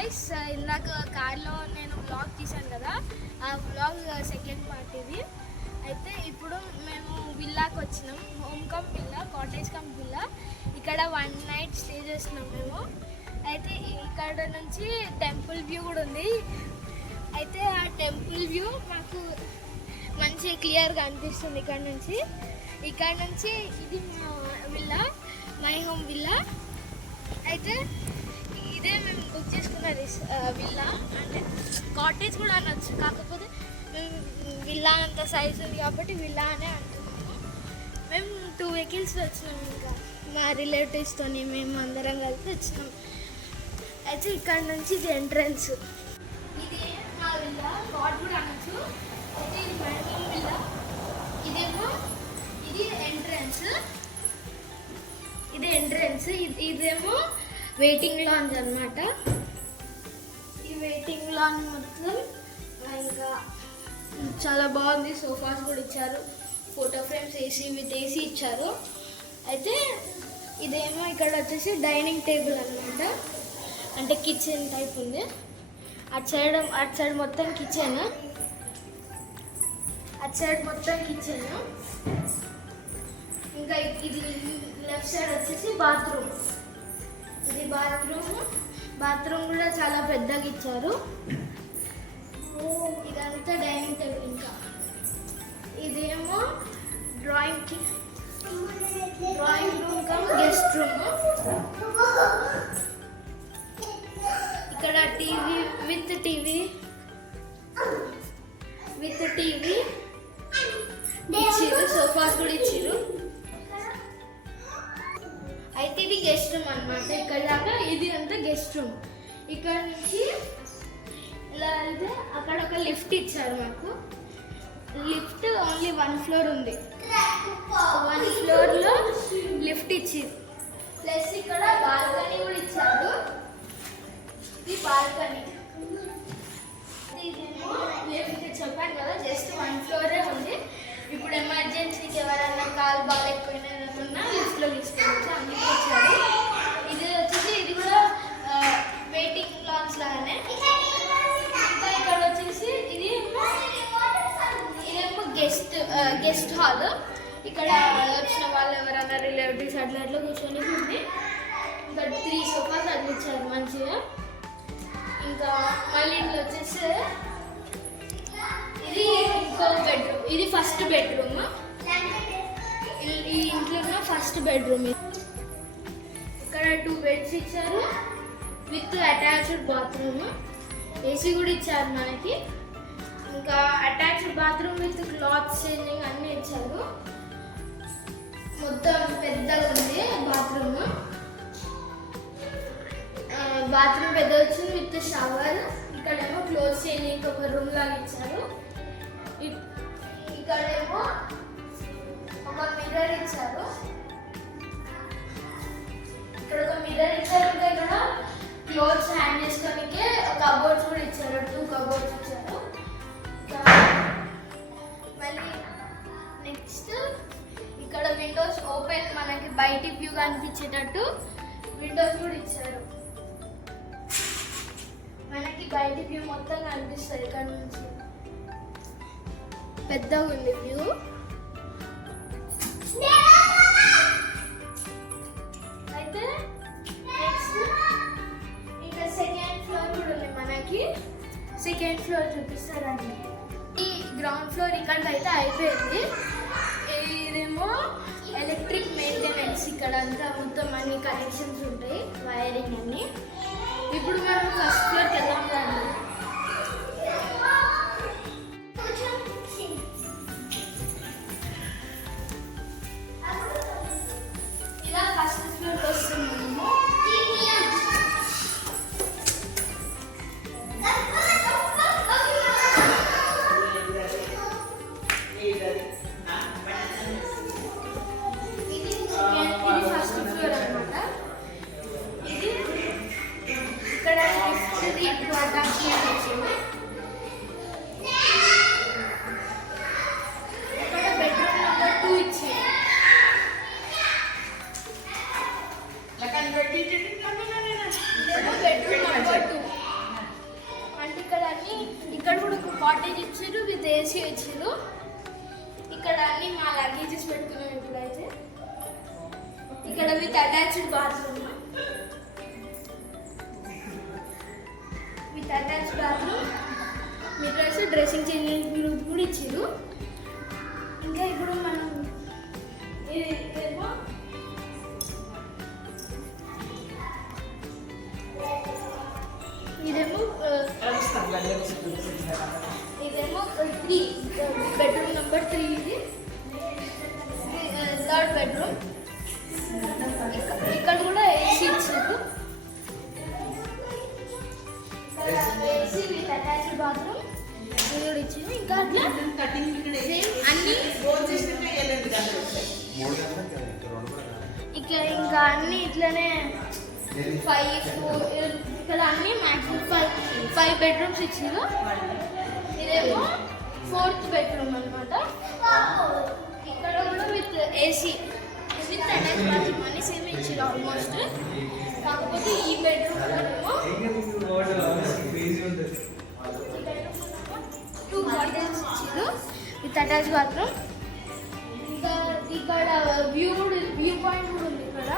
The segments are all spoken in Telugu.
ఇందాక కార్లో నేను వ్లాగ్ తీశాను కదా, ఆ వ్లాగ్ సెకండ్ పార్ట్ ఇది. అయితే ఇప్పుడు మేము విల్లాకి వచ్చినాం, home come villa, cottage come villa. ఇక్కడ 1 నైట్ స్టే చేస్తున్నాం మేము. అయితే ఇక్కడ నుంచి టెంపుల్ వ్యూ కూడా ఉంది. అయితే ఆ టెంపుల్ వ్యూ మాకు మంచి క్లియర్గా అనిపిస్తుంది ఇక్కడ నుంచి. ఇది మా విల్లా, మై హోమ్ విల్లా. అయితే ఇదే మేము బుక్ చేసుకున్నది విల్లా, అంటే కాటేజ్ కూడా అనొచ్చు, కాకపోతే మేము విల్లా అంత సైజ్ ఉంది కాబట్టి విల్లా అనే అంటున్నాము. మేము 2 వెహికల్స్ వచ్చినాము, ఇంకా మా రిలేటివ్స్తో మేము అందరం కలిసి వచ్చినాం. అయితే ఇక్కడ నుంచి ఇది ఎంట్రన్స్, ఇది మా విల్లా, కాట్ కూడా అనొచ్చు. అయితే ఇది మై హోమ్ విల్లా, ఇది ఎంట్రన్స్, ఇదేమో వెయిటింగ్ లాంజ్ అన్నమాట. ఈ వెయిటింగ్ లాంజ్ మొత్తం ఇంకా చాలా బాగుంది. సోఫాస్ కూడా ఇచ్చారు, ఫోటో ఫ్రేమ్స్ విత్ ఏసీ ఇచ్చారు. అయితే ఇదేమో ఇక్కడ వచ్చేసి డైనింగ్ టేబుల్ అన్నమాట, అంటే కిచెన్ టైప్ ఉంది. అటు సైడ్ మొత్తం కిచెన్, ఇంకా ఇది లెఫ్ట్ సైడ్ వచ్చేసి బాత్రూమ్. ఇది బాత్రూమ్ కూడా చాలా పెద్దగా ఇచ్చారు. ఇదంతా డైనింగ్ టేబుల్. ఇంకా ఇదేమో drawing room come guest room. ఇక్కడ టీవీ విత్ టీవీ ఇచ్చిర్రు, సోఫాస్ కూడా ఇచ్చిర్రు. అయితే ఇది గెస్ట్ రూమ్ అన్నమాట. ఇక్కడ దాకా ఇది అంతా గెస్ట్ రూమ్. ఇక్కడ నుంచి ఇలా వెళ్తే అక్కడ ఒక లిఫ్ట్ ఇచ్చారు మాకు. లిఫ్ట్ ఓన్లీ 1 ఫ్లోర్ ఉంది, 1 ఫ్లోర్లో లిఫ్ట్ ఇచ్చింది. ప్లస్ ఇక్కడ బాల్కనీ కూడా ఇచ్చారు. ఇది బాల్కనీ. ఇదేమో లిఫ్ట్ చెప్పాను కదా, జస్ట్ 1 ఫ్లోరే ఉంది. ఇప్పుడు ఎమర్జెన్సీకి ఎవరైనా కాలు బాగాలేకపోయినా లిఫ్ట్లో తీసుకోవచ్చు, అందుకే వచ్చారు. ఇది వచ్చేసి ఇది కూడా వెయిటింగ్ లాంజ్ లాగానే. ఇంకా ఇక్కడ వచ్చేసి ఇదేమో గెస్ట్ హాల్. ఇక్కడ వచ్చిన వాళ్ళు ఎవరైనా రిలేటివ్స్ అట్లా కూర్చొని ఉంది. ఇంకా 3 సోఫాస్ అందించారు మంచిగా. ఇంకా మళ్ళీ ఇంట్లో వచ్చేసి ఇది ఇంకో బెడ్రూమ్, ఇది ఫస్ట్ బెడ్రూమ్. ఈ ఇంట్లో ఫస్ట్ బెడ్రూమ్. ఇక్కడ 2 బెడ్స్ ఇచ్చారు విత్ అటాచ్డ్ బాత్రూమ్. ఏసీ కూడా ఇచ్చారు మనకి. ఇంకా attached bathroom with cloth changing అన్నీ ఇచ్చారు. మొత్తం పెద్దగా ఉంది బాత్రూమ్. పెద్ద వచ్చింది విత్ షవర్. ఇక్కడేమో క్లోత్ చేంజింగ్ ఒక రూమ్ లాగా ఇచ్చారు. ఇక్కడేమో ఒక మిర్రర్ ఇచ్చారు. ఇక్కడ క్లోత్స్ హ్యాంగ్ చేసుకోవడానికి కబోర్డ్స్ కూడా ఇచ్చారు, 2 కబోర్డ్స్ ఇచ్చారు. మళ్ళీ నెక్స్ట్ ఇక్కడ విండోస్ ఓపెన్, మనకి బయటి వ్యూ కనిపించేటట్టు విండోస్ కూడా ఇచ్చారు. మనకి బయటి వ్యూ మొత్తం కనిపిస్తుంది ఇక్కడ నుంచి. పెద్దగా ఉంది వ్యూ. అయితే నెక్స్ట్ ఇంకా సెకండ్ ఫ్లోర్ కూడా ఉంది మనకి. సెకండ్ ఫ్లోర్ చూపిస్తారండి. ఈ గ్రౌండ్ ఫ్లోర్ ఇక్కడికైతే అయిపోయింది. ఇదేమో ఎలక్ట్రిక్ మెయింటెనెన్స్. ఇక్కడ అంతా మొత్తం అన్ని కనెక్షన్స్ ఉంటాయి, వైరింగ్ అన్ని. ఇప్పుడు మనం ఫస్ట్ ఫ్లోర్కి వెళ్దాం రండి. ఇలా ఫస్ట్ ఫ్లోర్కి వస్తున్నాము. Bedroom number 2. Attached bathroom. With attached bathroom, mirrors, dressing changing room కూడా ఇచ్చారు. ఇంకా ఇప్పుడు మనం ఇదేమో 3 బెడ్రూమ్ నెంబర్ 3 ఇది. Third bedroom. ఇక్కడ కూడా ఏసీ ఇచ్చారు. ఏసీ విత్ అటాచ్డ్ బాత్రూమ్ ఇది కూడా ఇచ్చింది. ఇంకా అట్లా సేమ్ అన్ని ఇంకా అన్ని ఇట్లనే 5 ఇక్కడ అన్ని మ్యాక్సిమం 5 బెడ్రూమ్స్ ఇచ్చారు. ఇదేమో 4th బెడ్రూమ్ అనమాట. ఇక్కడ కూడా with AC with attach bathroom అన్ని సేమ్ ఇచ్చారు ఆల్మోస్ట్. కాకపోతే ఈ బెడ్రూమ్ ఏమో 2 బాత్రూమ్స్ ఇచ్చారు విత్ అటాచ్ బాత్రూమ్. ఇంకా ఇక్కడ వ్యూ పాయింట్ కూడా ఉంది. ఇక్కడ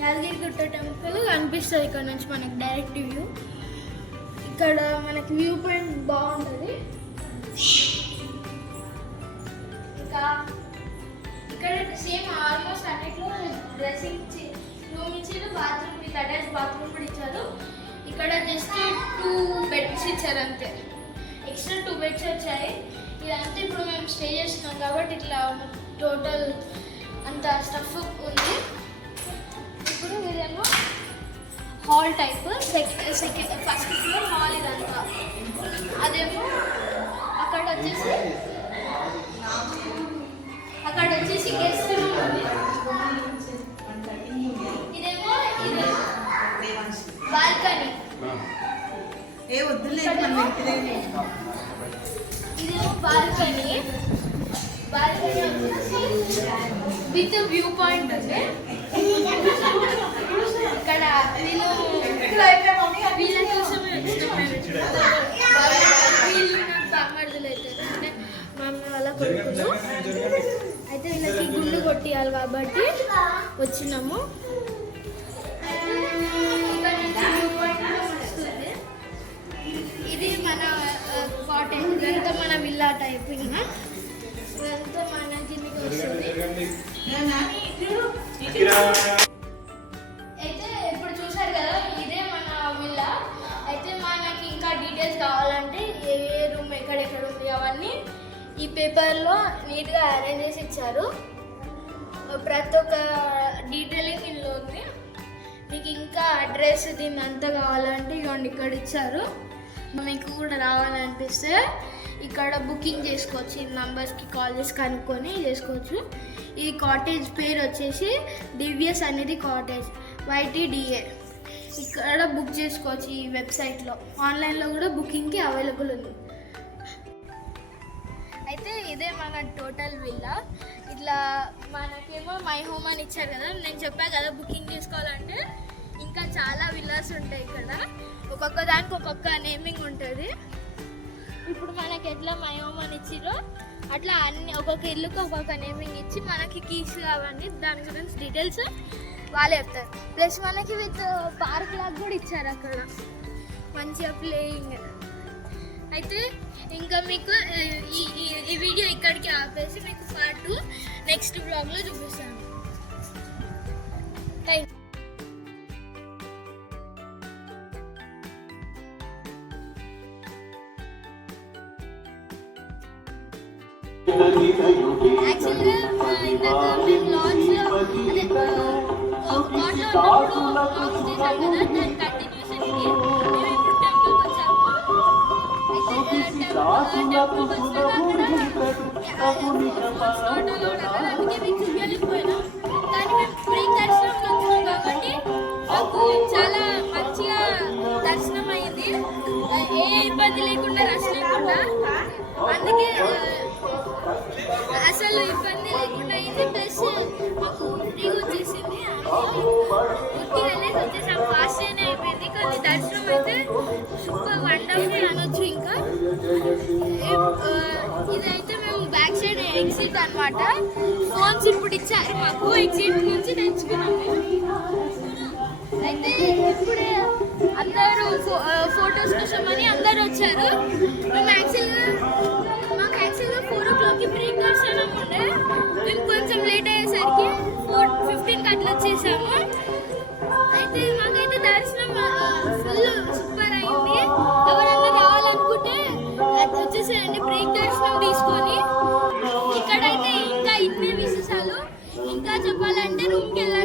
యాదగిరిగుట్ట టెంపుల్ కనిపిస్తుంది ఇక్కడ నుంచి మనకి డైరెక్ట్ వ్యూ. ఇక్కడ మనకి వ్యూ పాయింట్ బాగుంటుంది. ఇంకా ఇక్కడ సేమ్ ఆల్మోస్ట్ అన్నిట్లో డ్రెస్సింగ్ రూమ్ ఇచ్చారు, బాత్రూమ్ విత్ అటాచ్ బాత్రూమ్ కూడా ఇచ్చారు. ఇక్కడ జస్ట్ 2 బెడ్స్ ఇచ్చారు అంతే. ఎక్స్ట్రా 2 బెడ్స్ వచ్చాయి. ఇదంతా ఇప్పుడు మేము స్టే చేస్తున్నాం కాబట్టి ఇట్లా టోటల్ అంత స్టఫ్ ఉంది. ఇప్పుడు ఇదేమో hall type. First floor hall ఇదంతా. అదేమో అక్కడ వచ్చేసి గెస్ట్ రూమ్ ఉంది. ఇదేమో బాల్కనీ. ఇదేమో బాల్కనీ వచ్చేసి విత్ వ్యూ పాయింట్ ఉంది. ఇక్కడ వీళ్ళ కోసమే వీళ్ళు నాకు బామ్మర్దులు అవుతారు అంటే మా అమ్మ వాళ్ళ కొడుకులు. అయితే వీళ్ళకి గుండు కొట్టియాలి కాబట్టి వచ్చినాము. ఇక్కడ నుంచి వ్యూ పాయింట్ వస్తుంది. ఇది మన కాటేజ్. ఇదంతా మన విల్లా టైప్. ఇదంతా మన కిందికి వస్తుంది. అయితే ఇప్పుడు చూసారు కదా, ఇదే మన విల్లా. అయితే మనకి ఇంకా డీటెయిల్స్ కావాలంటే ఏ రూమ్ ఎక్కడెక్కడ ఉంది అవన్నీ ఈ పేపర్లో నీట్గా అరేంజ్ చేసి ఇచ్చారు. ప్రతి ఒక్క డీటెయిలింగ్ ఇందులో ఉంది. మీకు ఇంకా అడ్రస్ దీని అంతా కావాలంటే ఇవ్వండి ఇక్కడ ఇచ్చారు. మీకు కూడా రావాలనిపిస్తే ఇక్కడ బుకింగ్ చేసుకోవచ్చు. ఈ నంబర్స్కి కాల్ చేసి కనుక్కొని చేసుకోవచ్చు. ఈ కాటేజ్ పేరు వచ్చేసి దివ్యస్ అనేది కాటేజ్ YTDA. ఇక్కడ బుక్ చేసుకోవచ్చు ఈ వెబ్సైట్లో. ఆన్లైన్లో కూడా బుకింగ్కి అవైలబుల్ ఉంది. అయితే ఇదే మన టోటల్ విల్లా. ఇట్లా మనకేమో మై హోమ్ అని ఇచ్చారు కదా. నేను చెప్పాను కదా బుకింగ్ చేసుకోవాలంటే ఇంకా చాలా విల్లాస్ ఉంటాయి ఇక్కడ. ఒక్కొక్క దానికి ఒక్కొక్క నేమింగ్ ఉంటుంది. ఇప్పుడు మనకి ఎట్లా మై హోమ్ అని ఇచ్చిరో అట్లా అన్ని ఒక్కొక్క ఇల్లుకి ఒక్కొక్క నేమింగ్ ఇచ్చి మనకి కీస్ కావండి. దాని గురించి డీటెయిల్స్ వాళ్ళే చెప్తారు. ప్లస్ మనకి విత్ పార్క్ లాగా కూడా ఇచ్చారు అక్కడ, మంచిగా ప్లేయింగ్. అయితే ఇంకా మీకు ఈ వీడియో ఇక్కడికి ఆపేసి మీకు పార్ట్ 2 నెక్స్ట్ బ్లాగ్లో చూపిస్తాను. థ్యాంక్ యాక్చువల్గా ఇందాక మేము లాంచ్లో అదే కోట్లో ఉన్నప్పుడు లాంచ్ చేశాం కదా, దాని కంటిన్యూషన్ ఇది. మేము ఇప్పుడు టెంపుల్కి వచ్చాము. అయితే టెంపుల్కి వచ్చినాక అక్కడ అందుకే మీకు చూపించలేకపోయినాం. కానీ మేము ఫ్రీ దర్శనంలో వచ్చినాం కాబట్టి మాకు చాలా మంచిగా దర్శనం అయింది. ఏ ఇబ్బంది లేకుండా రష్ లేకుండా. అందుకే అసలు ఇబ్బంది లేకుండా అయింది. ప్లస్ మాకు ఫ్రీగా వచ్చేసింది. ఉట్టి వెళ్ళేసి వచ్చేసాం. ఫాస్ట్ అయినా అయిపోయింది. కానీ దర్శనం అయితే సూపర్ వండర్ఫుల్ అనొచ్చు. ఇంకా ఎగ్జిట్ అన్నమాట. ఫోన్స్ ఇప్పుడు ఇచ్చారు మాకు, ఎగ్జిట్ నుంచి తెచ్చుకున్నాం మేము. అయితే ఇప్పుడే అందరూ ఫొటోస్ కోసం అని అందరూ వచ్చారు. మేము మాకు యాక్చువల్గా 4 o'clockకి బ్రేక్ దర్శనం ఉండే, మేము కొంచెం లేట్ అయ్యేసరికి 4:15కి అట్లా వచ్చేసాము. అయితే మాకైతే దర్శనం ఫుల్ సూపర్ అయింది. ఎవరన్నా రావాలనుకుంటే వచ్చేసారండి బ్రేక్ దర్శనం తీసుకొని. ఇక్కడైతే ఇంకా ఇన్ని విశేషాలు ఇంకా చెప్పాలంటే రూమ్కి వెళ్ళాలి.